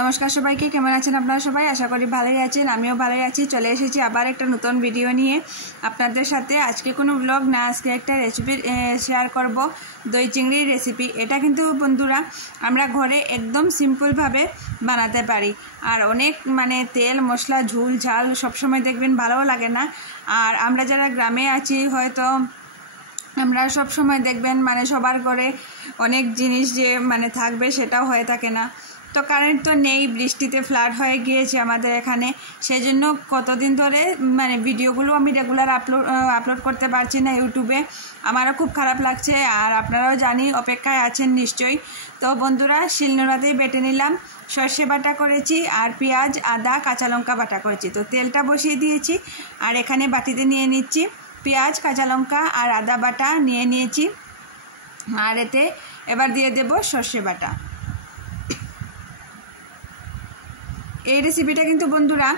নমস্কার সবাইকে, কেমন আছেন আপনারা সবাই? আশা করি ভালোই আছেন, আমিও ভালোই আছি। চলে এসেছি আবার একটা নতুন ভিডিও নিয়ে আপনাদের সাথে। আজকে কোনো ব্লগ না, আজকে একটা রেসিপি শেয়ার করব, দই চিংড়ির রেসিপি। এটা কিন্তু বন্ধুরা আমরা ঘরে একদম সিম্পলভাবে বানাতে পারি। আর অনেক তেল মশলা ঝুল ঝাল সবসময় দেখবেন ভালোও লাগে না। আর আমরা যারা গ্রামে আছি হয়তো আমরা সব সময় দেখবেন সবার ঘরে অনেক জিনিস যে থাকবে সেটাও হয়ে থাকে না। তো কারেন্ট তো নেই, বৃষ্টিতে ফ্লাড হয়ে গিয়েছে আমাদের এখানে। সেজন্য কতদিন ধরে ভিডিওগুলো আমি রেগুলার আপলোড করতে পারছি না ইউটিউবে। আমারও খুব খারাপ লাগছে, আর আপনারাও জানি অপেক্ষায় আছেন নিশ্চয়ই। তো বন্ধুরা, শিলনোড়াতেই বেটে নিলাম। সর্ষে বাটা করেছি, আর পেঁয়াজ আদা কাঁচা লঙ্কা বাটা করেছি। তো তেলটা বসিয়ে দিয়েছি, আর এখানে বাটিতে নিয়ে নিচ্ছি পেঁয়াজ কাঁচা লঙ্কা আর আদা বাটা নিয়ে নিয়েছি। আর এতে এবার দিয়ে দেব সর্ষে বাটা। এই রেসিপিটা কিন্তু বন্ধুরা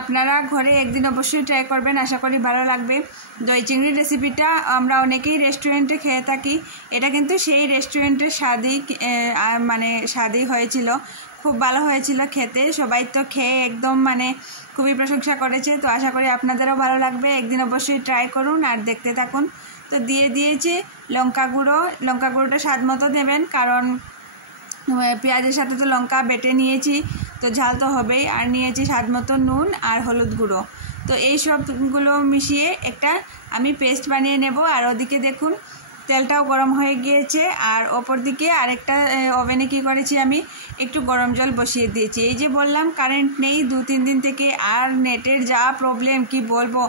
আপনারা ঘরে একদিন অবশ্যই ট্রাই করবেন, আশা করি ভালো লাগবে। দই চিংড়ির রেসিপিটা আমরা অনেকেই রেস্টুরেন্টে খেয়ে থাকি। এটা কিন্তু সেই রেস্টুরেন্টের স্বাদই হয়েছিল, খুব ভালো হয়েছিল খেতে। সবাই তো খেয়ে একদম খুবই প্রশংসা করেছে। তো আশা করি আপনাদেরও ভালো লাগবে, একদিন অবশ্যই ট্রাই করুন আর দেখতে থাকুন। তো দিয়ে দিয়েছি লঙ্কা গুঁড়োটা স্বাদ মতো দেবেন, কারণ পেঁয়াজের সাথে তো লঙ্কা বেটে নিয়েছি, তো ঝাল তো হবেই। আর নিয়েছি স্বাদ মতো নুন আর হলুদ গুঁড়ো। তো এই সবগুলো মিশিয়ে একটা আমি পেস্ট বানিয়ে নেব। আর ওদিকে দেখুন তেলটাও গরম হয়ে গিয়েছে, আর ওপর দিকে আরেকটা ওভেনে কী করেছি, আমি একটু গরম জল বসিয়ে দিয়েছি। এই যে বললাম কারেন্ট নেই 2-3 দিন থেকে, আর নেটের যা প্রবলেম কি বলবো।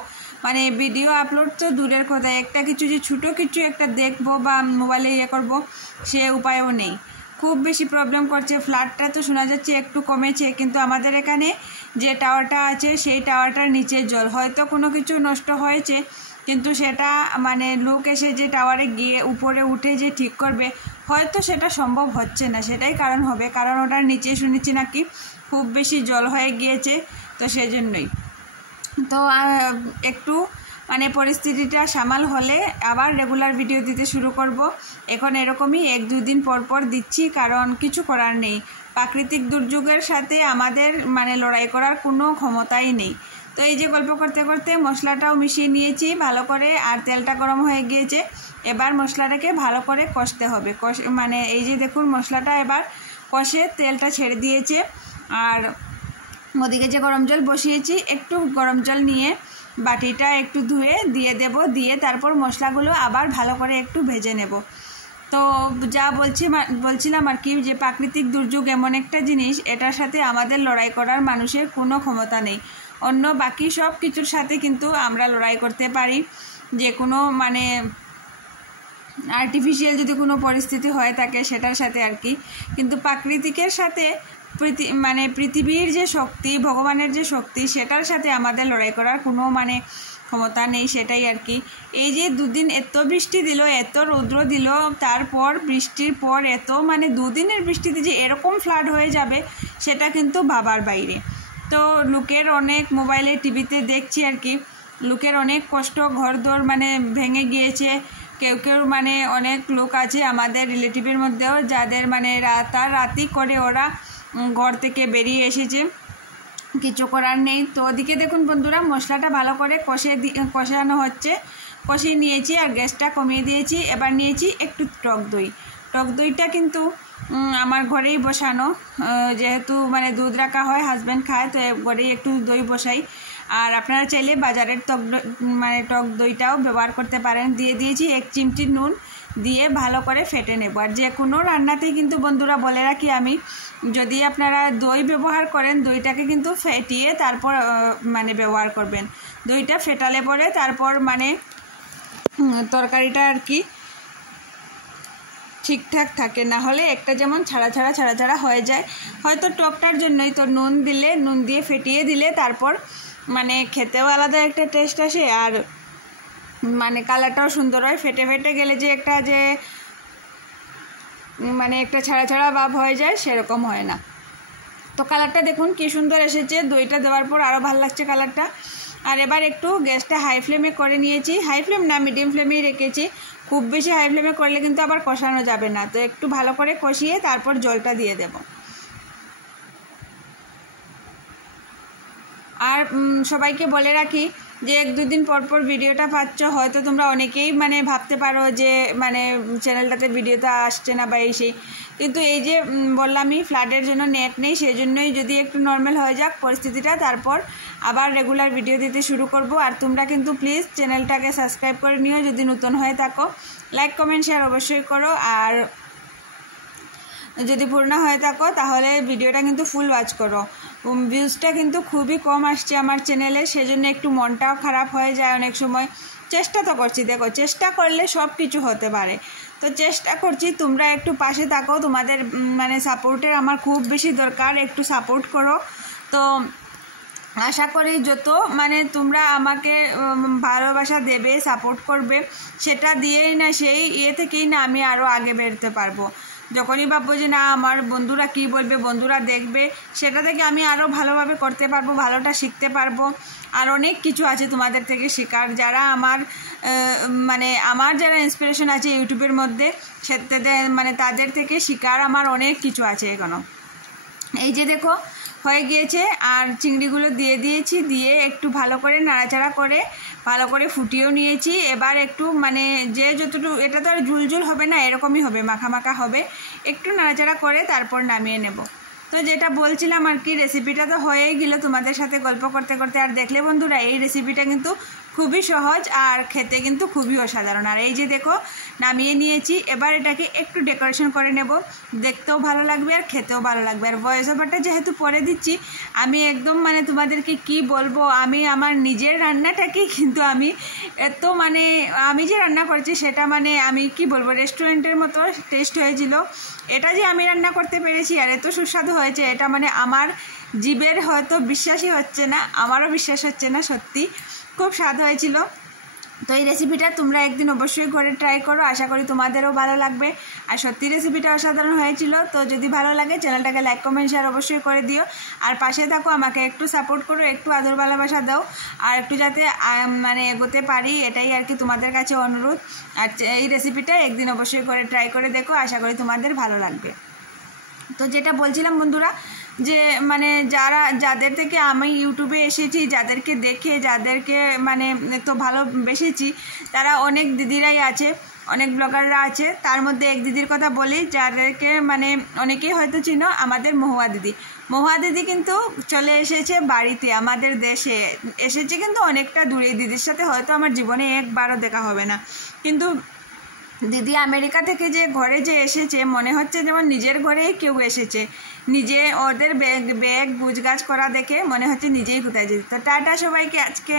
ভিডিও আপলোড তো দূরের কথা, একটা কিছু যে ছোটো কিছু একটা দেখবো বা মোবাইলে করবো সে উপায়ও নেই। খুব বেশি প্রবলেম করছে। ফ্ল্যাটটা তো শোনা যাচ্ছে একটু কমেছে, কিন্তু আমাদের এখানে যে টাওয়ারটা আছে সেই টাওয়ারটার নিচে জল, হয়তো কোনো কিছু নষ্ট হয়েছে, কিন্তু সেটা লোক এসে যে টাওয়ারে গিয়ে উপরে উঠে যে ঠিক করবে হয়তো সেটা সম্ভব হচ্ছে না। সেটাই কারণ হবে, কারণ ওটার নিচে শুনেছি নাকি খুব বেশি জল হয়ে গিয়েছে। তো সেজন্যই তো একটু পরিস্থিতিটা সামাল হলে আবার রেগুলার ভিডিও দিতে শুরু করব। এখন এরকমই 1-2 দিন পর পর দিচ্ছি, কারণ কিছু করার নেই। প্রাকৃতিক দুর্যোগের সাথে আমাদের লড়াই করার কোনো ক্ষমতাই নেই। তো এই যে গল্প করতে করতে মশলাটাও মিশিয়ে নিয়েছি ভালো করে, আর তেলটা গরম হয়ে গিয়েছে। এবার মশলাটাকে ভালো করে কষতে হবে। এই যে দেখুন মশলাটা এবার কষে তেলটা ছেড়ে দিয়েছে। আর ওদিকে যে গরম জল বসিয়েছি, একটু গরম জল নিয়ে বাটিটা একটু ধুয়ে দিয়ে দেব, দিয়ে তারপর মশলাগুলো আবার ভালো করে একটু ভেজে নেব। তো যা বলছিলাম আর কি, যে প্রাকৃতিক দুর্যোগ এমন একটা জিনিস, এটার সাথে আমাদের লড়াই করার মানুষের কোনো ক্ষমতা নেই। অন্য বাকি সব কিছুর সাথে কিন্তু আমরা লড়াই করতে পারি, যে কোনো আর্টিফিশিয়াল যদি কোনো পরিস্থিতি হয়ে থাকে সেটার সাথে আর কি। কিন্তু প্রাকৃতিকের সাথে পৃথিবীর যে শক্তি, ভগবানের যে শক্তি, সেটার সাথে আমাদের লড়াই করার কোনো ক্ষমতা নেই। সেটাই আর কি। এই যে 2 দিন এত বৃষ্টি দিল, এত রৌদ্র দিল, তারপর বৃষ্টির পর এত 2 দিনের বৃষ্টিতে যে এরকম ফ্লাড হয়ে যাবে সেটা কিন্তু ভাবার বাইরে। তো লোকের অনেক মোবাইলে টিভিতে দেখছি আর কি, লোকের অনেক কষ্ট, ঘরদোর ভেঙে গিয়েছে। কেউ অনেক লোক আছে আমাদের রিলেটিভের মধ্যেও, যাদের রাতারাতি করে ওরা ঘর থেকে বেরিয়ে এসেছে, কিছু করার নেই। তো ওদিকে দেখুন বন্ধুরা মশলাটা ভালো করে কষানো হচ্ছে, কষিয়ে নিয়েছি আর গ্যাসটা কমিয়ে দিয়েছি। এবার নিয়েছি একটু টক দইটা কিন্তু আমার ঘরেই বসানো, যেহেতু দুধ রাখা হয়, হাজব্যান্ড খায়, তো ঘরেই একটু দই বসাই। আর আপনারা চাইলে বাজারের টক দইটাও ব্যবহার করতে পারেন। দিয়ে দিয়েছি 1 চিমটি নুন, দিয়ে ভালো করে ফেটে নেব। আর যে কোনো রান্নাতেই কিন্তু বন্ধুরা বলে রাখি আমি, যদি আপনারা দই ব্যবহার করেন দইটাকে কিন্তু ফেটিয়ে তারপর ব্যবহার করবেন। দইটা ফেটালে পরে তারপর তরকারিটা আর কি ঠিকঠাক থাকে, না হলে একটা যেমন ছাড়া হয়ে যায়। হয়তো টকটার জন্যই তো নুন দিয়ে ফেটিয়ে দিলে তারপর খেতেও আলাদা একটা টেস্ট আসে, আর কালারটাও সুন্দর হয়। ফেটে গেলে যে একটা একটা ছাড়া ভাব হয়ে যায়, সেরকম হয় না। তো কালারটা দেখুন কি সুন্দর এসেছে, দইটা দেওয়ার পর আরও ভালো লাগছে কালারটা। আর এবার একটু গ্যাসটা হাই ফ্লেমে করে নিয়েছি, হাই ফ্লেম না মিডিয়াম ফ্লেমেই রেখেছি। খুব বেশি হাই ফ্লেমে করলে কিন্তু আবার কষানো যাবে না। তো একটু ভালো করে কষিয়ে তারপর জলটা দিয়ে দেব। আর সবাইকে বলে রাখি যে 1-2 দিন পর পর ভিডিওটা পাচ্ছ, হয়তো তোমরা অনেকেই মানে ভাবতে পারো যে মানে চ্যানেলটাতে ভিডিওটা আসছে না বা এই সেই, কিন্তু এই যে বললামই ফ্লাডের জন্য নেট নেই, সেই জন্যই যদি একটু নর্মাল হয়ে যাক পরিস্থিতিটা, তারপর আবার রেগুলার ভিডিও দিতে শুরু করব। আর তোমরা কিন্তু প্লিজ চ্যানেলটাকে সাবস্ক্রাইব করে নিও যদি নতুন হয়ে থাকো, লাইক কমেন্ট শেয়ার অবশ্যই করো, আর যদি পুরনো হয়ে থাকো তাহলে ভিডিওটা কিন্তু ফুল ওয়াচ করো। ভিউজটা কিন্তু খুবই কম আসছে আমার চ্যানেলে, সেজন্য একটু মনটাও খারাপ হয়ে যায় অনেক সময়। চেষ্টা তো করছি, দেখো চেষ্টা করলে সব কিছু হতে পারে, তো চেষ্টা করছি, তোমরা একটু পাশে থাকো, তোমাদের মানে সাপোর্টের আমার খুব বেশি দরকার, একটু সাপোর্ট করো। তো আশা করি যত মানে তোমরা আমাকে ভালোবাসা দেবে, সাপোর্ট করবে, সেটা দিয়েই না সেই থেকেই না আমি আরও আগে বেরোতে পারবো। যখনই ভাববো যে না আমার বন্ধুরা কি বলবে, বন্ধুরা দেখবে, সেটা থেকে আমি আরও ভালোভাবে করতে পারবো, ভালোটা শিখতে পারবো। আর অনেক কিছু আছে তোমাদের থেকে শেখার, যারা আমার মানে আমার যারা ইন্সপিরেশন আছে ইউটিউবের মধ্যে, সেটাতে মানে তাদের থেকে শেখার আমার অনেক কিছু আছে এখনও। এই যে দেখো হয়ে গিয়েছে, আর চিংড়িগুলো দিয়ে দিয়েছি, দিয়ে একটু ভালো করে নাড়াচাড়া করে ভালো করে ফুটিয়েও নিয়েছি। এবার একটু মানে যে যতটুকু, এটা তো আর ঝুলঝুল হবে না, এরকমই হবে, মাখা মাখা হবে, একটু নাড়াচাড়া করে তারপর নামিয়ে নেব। তো যেটা বলছিলাম আর কি, রেসিপিটা তো হয়েই গেল তোমাদের সাথে গল্প করতে করতে। আর দেখলে বন্ধুরা এই রেসিপিটা কিন্তু খুবই সহজ আর খেতে কিন্তু খুবই অসাধারণ। আর এই যে দেখো নামিয়ে নিয়েছি, এবার এটাকে একটু ডেকোরেশন করে নেব, দেখতেও ভালো লাগবে আর খেতেও ভালো লাগবে। আর ভয়েস ওভারটা যেহেতু পরে দিচ্ছি, আমি একদম মানে তোমাদেরকে কি বলবো, আমি আমার নিজের রান্নাটাকেই কিন্তু আমি এত মানে আমি যে রান্না করছি সেটা মানে আমি কি বলবো, রেস্টুরেন্টের মতো টেস্ট হয়েছিল। এটা যে আমি রান্না করতে পেরেছি আর এত সুস্বাদু হয়েছে, এটা মানে আমার জিভের হয়তো বিশ্বাসই হচ্ছে না, আমারও বিশ্বাস হচ্ছে না, সত্যি খুব স্বাদ হয়েছিল। তো এই রেসিপিটা তোমরা একদিন অবশ্যই করে ট্রাই করো, আশা করি তোমাদেরও ভালো লাগবে। আর সত্যি রেসিপিটা অসাধারণ হয়েছিল। তো যদি ভালো লাগে চ্যানেলটাকে লাইক কমেন্ট শেয়ার অবশ্যই করে দিও, আর পাশে থাকো, আমাকে একটু সাপোর্ট করো, একটু আদর ভালোবাসা দাও, আর একটু যাতে মানে এগোতে পারি, এটাই আর কি তোমাদের কাছে অনুরোধ। আর এই রেসিপিটা একদিন অবশ্যই করে ট্রাই করে দেখো, আশা করি তোমাদের ভালো লাগবে। তো যেটা বলছিলাম বন্ধুরা, যে মানে যাদের থেকে আমি ইউটিউবে এসেছি, যাদেরকে দেখে যাদেরকে মানে তো ভালোবেসেছি, তারা অনেক দিদিরাই আছে, অনেক ব্লগাররা আছে। তার মধ্যে এক দিদির কথা বলি, যাদেরকে মানে অনেকেই হয়তো চিনো, আমাদের মহুয়া দিদি। মহুয়া দিদি কিন্তু চলে এসেছে বাড়িতে, আমাদের দেশে এসেছে, কিন্তু অনেকটা দূরে। দিদির সাথে হয়তো আমার জীবনে একবারও দেখা হবে না, কিন্তু দিদি আমেরিকা থেকে যে ঘরে যে এসেছে, মনে হচ্ছে যেমন নিজের ঘরেই কেউ এসেছে। নিজে ওদের ব্যাগ গুজগাছ করা দেখে মনে হচ্ছে নিজেই কোথায় যেতে। তো টাটা সবাইকে আজকে।